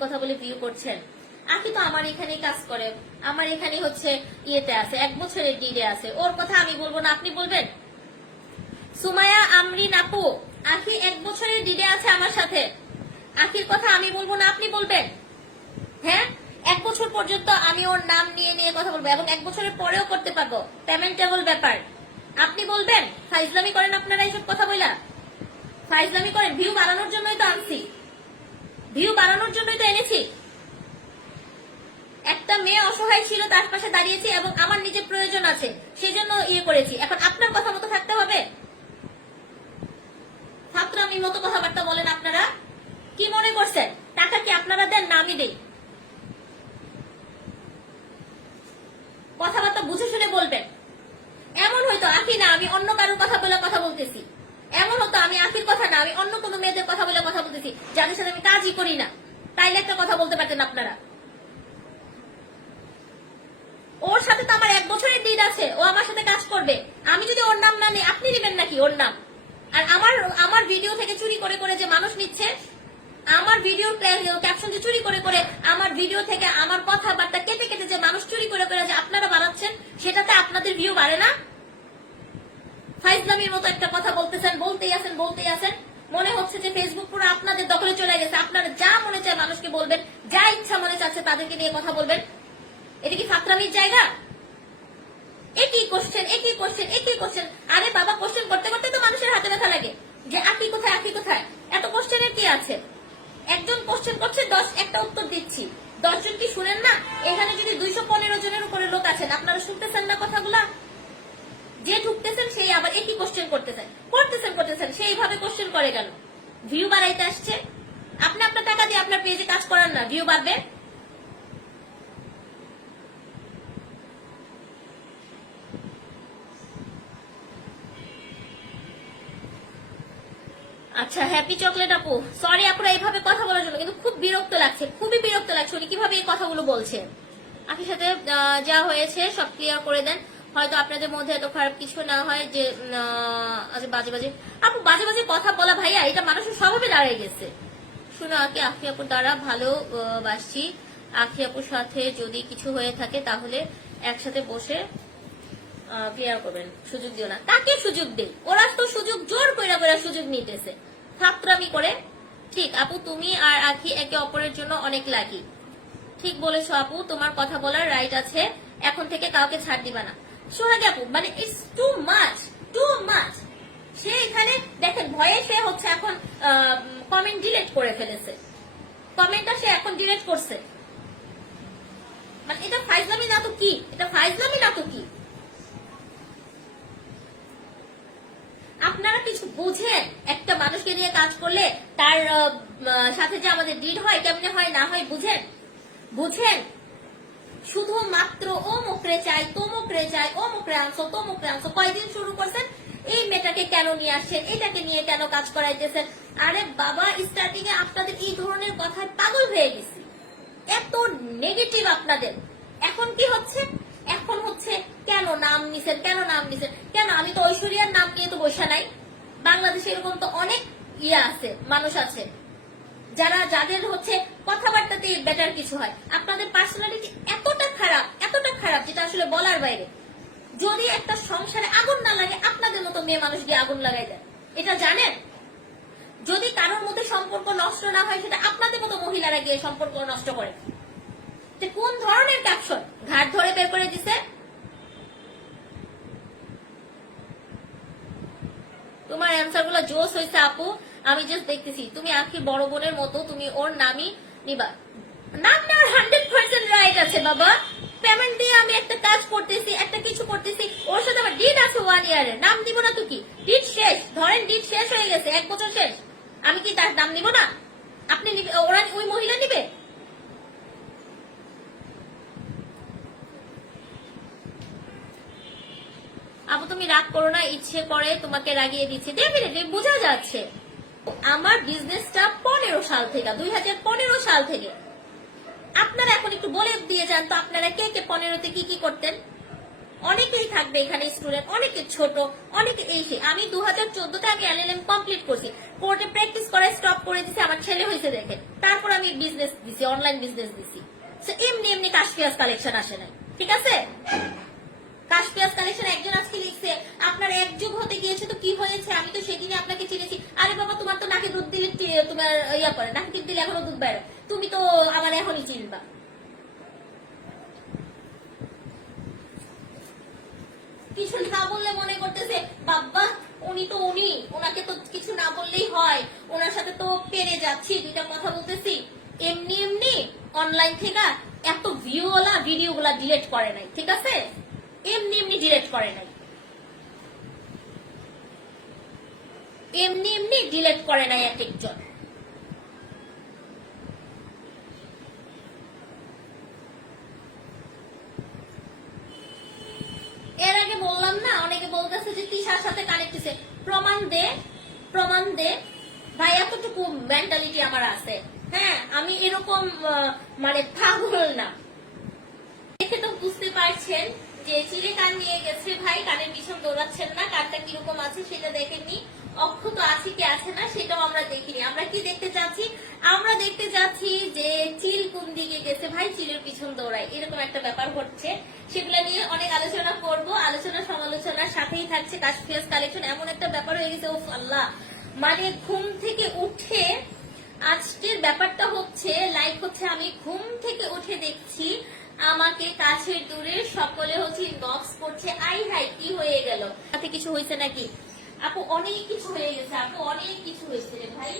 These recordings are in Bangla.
কথা বলে ভিউ করছেন। আকি তো আমার এখানে কাজ করে। আমার এখানে হচ্ছে ইয়েতে আছে, এক বছরের ডিডে আছে। ওর কথা আমি বলব না, আপনি বলবেন? সুমায়া আমরিন আপু আখি এক বছরের ডিডে আছে আমার সাথে। আখির কথা আমি বলব না, আপনি বলবেন? হ্যাঁ? এক বছর পর্যন্ত আমি ওর নাম নিয়ে নিয়ে কথা বলব এবং এক বছরের পরেও করতে পারব। পেমেন্টেবল ব্যাপার। আপনি বলবেন? ফাইজলামি করেন আপনারা এইসব কথা বইলা। ফাইজলামি করেন ভিউ বাড়ানোর জন্যই তো আনছি। ভিউ বাড়ানোর জন্যই তো এনেছি। একটা মেয়ে অসহায় ছিল, তার পাশে দাঁড়িয়েছি এবং আমার নিজের প্রয়োজন আছে সেই জন্য ইয়ে করেছি। এখন আপনার কথা মতো থাকতে হবে। ছাত্র আমি মতো কথাবার্তা বলেন আপনারা। কি মনে করছেন? টাকা কি আপনারা দেন না দেই? কথাবার্তা বুঝে শুনে বলবেন। এমন হয়তো আপনি না, আমি অন্য কারোর কথা বলে কথা বলতেছি। এমন হতো আমি আখির কথা না, আমি অন্য কোনো মেয়েদের কথা বলে কথা বলতেছি, যাদের সাথে আমি কাজই করি না। তাইলে একটা কথা বলতে পারতেন আপনারা। ওর সাথে তো আমার এক বছরের ডিড আছে, ও আমার সাথে কাজ করবে। আমি যদি ওর নাম না নিই, আপনি নেবেন নাকি ওর নাম? আর আমার আমার ভিডিও থেকে চুরি করে করে যে মানুষ নিচ্ছে, আমার ভিডিও ক্যাপশন যে চুরি করে করে আমার ভিডিও থেকে আমার কথাবার্তা কেটে কেটে যে মানুষ চুরি করে করে যে আপনারা বানাচ্ছেন, সেটাতে আপনাদের ভিউ বাড়ে না? ফাইজলামির মতো একটা কথা বলতেছেন, বলতেই আছেন বলতেই আছেন। মনে হচ্ছে যে ফেসবুক পুরো আপনাদের দখলে চলে গেছে। আপনারা যা মনে চায় মানুষকে বলবেন, যা ইচ্ছা মনে চাচ্ছে তাদেরকে নিয়ে কথা বলবেন। এটা কি ফাতরামির জায়গা? একই কোশ্চেন একই কোশ্চেন একই কোশ্চেন আরে বাবা কোশ্চেন করতে করতে তো মানুষের হাতে ব্যথা লাগে। যে আকি কোথায় আকি কোথায়? এত কোশ্চেনের কি আছে? একজন কোশ্চেন করছে, দশ, একটা উত্তর দিচ্ছি। দশজন কি শুনেন না? এখানে যদি দুইশো পনেরো জনের উপরে লোক আছেন, আপনারা শুনতেছেন না কথাগুলা? আবার একই কোশ্চেন করতেছেন। করতেছেন করতেছেন, সেইভাবে কোশ্চেন করে কেন? ভিউ বাড়াইতে আসছে। আপনি আপনার টাকা দিয়ে আপনার পেজে কাজ করান না ভিউ বাড়বে। আচ্ছা হ্যাপি চকলেট আপু। সরি আপুরা, এইভাবে কথা বলার জন্য, কিন্তু খুব বিরক্ত লাগছে, খুবই বিরক্ত লাগছে উনি কীভাবে এই কথাগুলো বলছে। আখির সাথে যা হয়েছে, সব ক্লিয়ার করে দেন। হয়তো আপনাদের মধ্যে এত খারাপ কিছু না হয় যে আচ্ছা বাজে বাজে। আপু, বাজে বাজে কথা বলা ভাইয়া, এটা মানুষের স্বভাবে দাঁড়িয়ে গেছে। শুনো, আকি আখি আপুর দ্বারা ভালো বাসছি। আখি আপুর সাথে যদি কিছু হয়ে থাকে তাহলে একসাথে বসে ক্লিয়ার করবেন। সুযোগ দিও না। তাকে সুযোগ দেই। ওরা তো সুযোগ, জোর কইরা কইরা সুযোগ নিতেছে। ফাত্রামি করে। ঠিক, আপু, তুমি আর আখি একে অপরের জন্য অনেক লাগি ঠিক বলেছ আপু, তোমার কথা বলার রাইট আছে। এখন থেকে কাউকে ছাড় দিবা না। মানে টু মাচ টু মাচ সে এখানে, দেখেন, ভয়ে সে হচ্ছে এখন কমেন্ট ডিলিট করে ফেলেছে। কমেন্টটা সে এখন ডিলিট করছে। মানে এটা ফাইজলামি না তো কি? এটা ফাইজলামি না তো কি? আপনারা কিছু বুঝেন? একটা মানুষকে নিয়ে কাজ করলে তার সাথে যে আমাদের ডিড হয়, কেমনে হয়, না হয়, বুঝেন? বুঝেন? শুধুমাত্র ও মুখরে চাই, তো মুখরে চাই, ও মুখরে আনছো, তো মুখরে আনছো। কয়দিন শুরু করছেন? এই মেয়েটাকে কেন নিয়ে আসছেন? এটাকে নিয়ে কেন কাজ করাইতেছেন? আরে বাবা স্টার্টিং এ আপনাদের এই ধরনের কথায় পাগল হয়ে গেছি। এত নেগেটিভ আপনাদের। এখন কি হচ্ছে? এখন হচ্ছে কেন নাম নিছেন? কেন নাম নিছেন? কেন? আমি তো ঐশ্বরিয়ার নাম নিয়ে তো বসে নাই। বাংলাদেশে এরকম তো অনেক ইয়ে আছে, মানুষ আছে। যারা, যাদের হচ্ছে কথাবার্তাতে বেটার কিছু হয়। আপনাদের পার্সোনালিটি এতটা খারাপ, এতটা খারাপ যেটা আসলে বলার বাইরে। যদি একটা সংসারে আগুন না লাগে, আপনাদের মতো মেয়ে মানুষ দিয়ে আগুন লাগাই দেয় এটা জানেন? যদি কারোর মধ্যে সম্পর্ক নষ্ট না হয়, সেটা আপনাদের মতো মহিলারা গিয়ে সম্পর্ক নষ্ট করে। কোন ধরনের ক্যাপশন ঘাট ধরে বের করে দিছে। তোমার অ্যান্সারগুলো জোস হয়েছে, আপু। আমি জাস্ট দেখতেছি, তুমি আখি বড় বোনের মতো, তুমি ওর নামই নিবা। নাম নেওয়ার হান্ড্রেড পার্সেন্ট রাইট আছে, বাবা। পেমেন্ট দিয়ে আমি একটা কাজ করতেছি, একটা কিছু করতেছি। ওর সাথে আমার ডিট আছে ওয়ান ইয়ারের নাম দিব না তো কি? ডিট শেষ। ধরেন ডিট শেষ হয়ে গেছে, এক বছর শেষ। আমি কি তার নাম নিব না? আপনি ওরা ওই মহিলা নিবে? আপু তুমি রাগ করো না, ইচ্ছে করে তোমাকে রাগিয়ে দিচ্ছে। ডেফিনেটলি বোঝা যাচ্ছে। আমার বিজনেসটা পনেরো সাল থেকে, দুই হাজার পনেরো সাল থেকে। আপনারা এখন একটু বলে দিয়ে যান তো আপনারা কে কে পনেরোতে কি কি করতেন? অনেকেই থাকবে এখানে স্টুডেন্ট, অনেকে ছোট, অনেকে এই সে আমি দু হাজার চোদ্দতে আগে এলএলএম কমপ্লিট করছি। কোর্টে প্র্যাকটিস করা স্টপ করে দিছি, আমার ছেলে হয়েছে দেখে তারপর আমি বিজনেস দিছি অনলাইন বিজনেস দিছি। এমনি এমনি কাশপিয়াস কালেকশন আসে নাই, ঠিক আছে? কাশপিয়াস কালেকশন একজন আজকে লিখছে, আপনার এক যুগ হতে গিয়েছে তো কি হয়েছে? আমি তো সেদিনই আপনাকে চিনেছি। আরে বাবা, তোমার তো নাকি দুধ দিলে তোমার ইয়া করে, নাকি দুধ দিলে এখনও দুধ বেরো তুমি তো আমার এখনই চিনবা। কিছু না বললে মনে করতেছে, বাবা, উনি তো উনি ওনাকে তো কিছু না বললেই হয়। ওনার সাথে তো পেরে যাচ্ছি, দুইটা কথা বলতেছি। এমনি এমনি অনলাইন থেকে এত ভিউওয়ালা ভিডিও গুলা ডিলেট করে নাই, ঠিক আছে? এমনি এমনি ডিলেট করে নাই। এমনি এমনি ডিলেট করে নাই এক একজন এর আগে বললাম না অনেকে বলতেছে যে তিশার সাথে কানেক্ট হয়েছে প্রমাণ দে প্রমাণ দে। ভাই, এতটুকু মেন্টালিটি আমার আছে। হ্যাঁ আমি এরকম মানে পাগল না। দেখে তো বুঝতে পারছেন যে চিড়ে কান নিয়ে গেছে ভাই, কানের পিছন দৌড়াচ্ছেন না, কানটা কীরকম আছে সেটা দেখেননি। অক্ষত আছে কি আছে না, সেটাও আমরা দেখিনি। আমরা কি দেখতে চাচ্ছি? আমরা দেখতে যাচ্ছি যে চিল কোন দিকে গেছে। ভাই, চিলের পিছন দৌড়ায়। এরকম একটা ব্যাপার হচ্ছে সেগুলো নিয়ে অনেক আলোচনা করব। আলোচনা, সমালোচনার সাথেই থাকছে কাশফিয়াস কালেকশন এমন একটা ব্যাপার হয়ে গেছে ও আল্লাহ। মানে ঘুম থেকে উঠে আজকের ব্যাপারটা হচ্ছে লাইক হচ্ছে, আমি ঘুম থেকে উঠে দেখছি, আমাকে কাছের দূরে সকলে হচ্ছে বক্স করছে, আই, হাই, কি হয়ে গেল? তাতে কিছু হয়েছে নাকি? আপু, অনেক কিছু হয়ে গেছে, আপু, অনেক কিছু হয়েছে রে ভাই।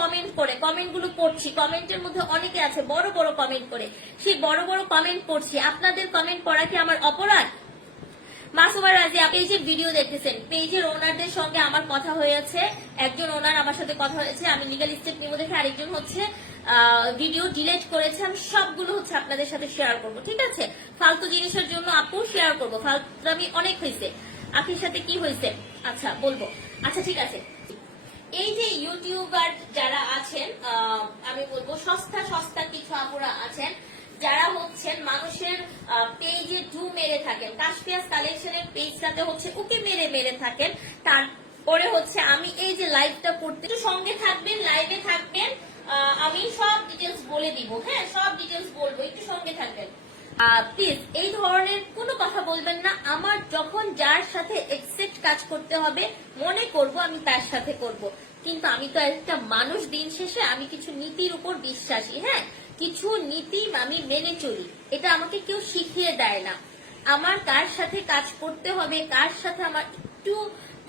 কমেন্ট করে কমেন্টগুলো পড়ছি কমেন্টের মধ্যে অনেকে আছে, বড় বড় কমেন্ট করে। সেই বড় বড় কমেন্ট পড়ছি, আপনাদের কমেন্ট পড়া কি আমার অপরাধ? মাসুমা রাজি, আপনি এই যে ভিডিও দেখতেছেন পেজের ওনারদের সঙ্গে আমার কথা হয়েছে, একজন ওনার আমার সাথে কথা হয়েছে, আমি লিগাল স্টেপ নিব দেখে আরেকজন হচ্ছে ভিডিও ডিলেট করেছে, আমি সবগুলো হচ্ছে আপনাদের সাথে শেয়ার করব, ঠিক আছে? ফালতু জিনিসের জন্য আপু শেয়ার করব, ফালতু আমি অনেক হয়েছে আখির সাথে কি হয়েছে আচ্ছা বলব। আচ্ছা ঠিক আছে। এই যে ইউটিউবার যারা আছেন আমি বলব সস্তা সস্তা কিছু আপুরা আছেন, যারা হচ্ছেন মানুষের পেজে ডু মেরে থাকেন কাশপিয়াস কালেকশনের পেজটাতে হচ্ছে ওকে মেরে মেরে থাকেন। তারপরে হচ্ছে আমি এই যে লাইভটা করতে একটু সঙ্গে থাকবেন, লাইভে থাকবেন আমি সব ডিটেলস বলে দিব হ্যাঁ? সব ডিটেলস বলব, একটু সঙ্গে থাকবেন। প্লিজ এই ধরনের কোনো কথা বলবেন না। আমার যখন যার সাথে এক্সেপ্ট কাজ করতে হবে, মনে করব আমি তার সাথে করব। কিন্তু আমি তো একটা মানুষ দিন শেষে, আমি কিছু নীতির উপর বিশ্বাসী হ্যাঁ? কিছু নীতি আমি মেনে চলি। এটা আমাকে কেউ শিখিয়ে দেয় না। আমার কার সাথে কাজ করতে হবে, কার সাথে আমার একটু,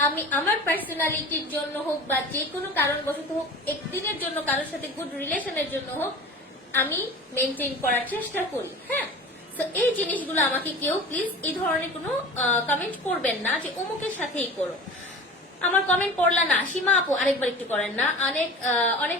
আমি, আমার পার্সোনালিটির জন্য হোক বা যে কোনো কারণবশত হোক, একদিনের জন্য কারোর সাথে গুড রিলেশনের জন্য হোক, আমি মেনটেন করার চেষ্টা করি হ্যাঁ? তো এই জিনিসগুলো আমাকে কেউ প্লিজ এই ধরনের কোনো কমেন্ট করবেন না যে অমুকের সাথেই করো। আমার কমেন্ট পড়লা না। সীমা আপু আরেকবার একটু করেন না। অনেক অনেক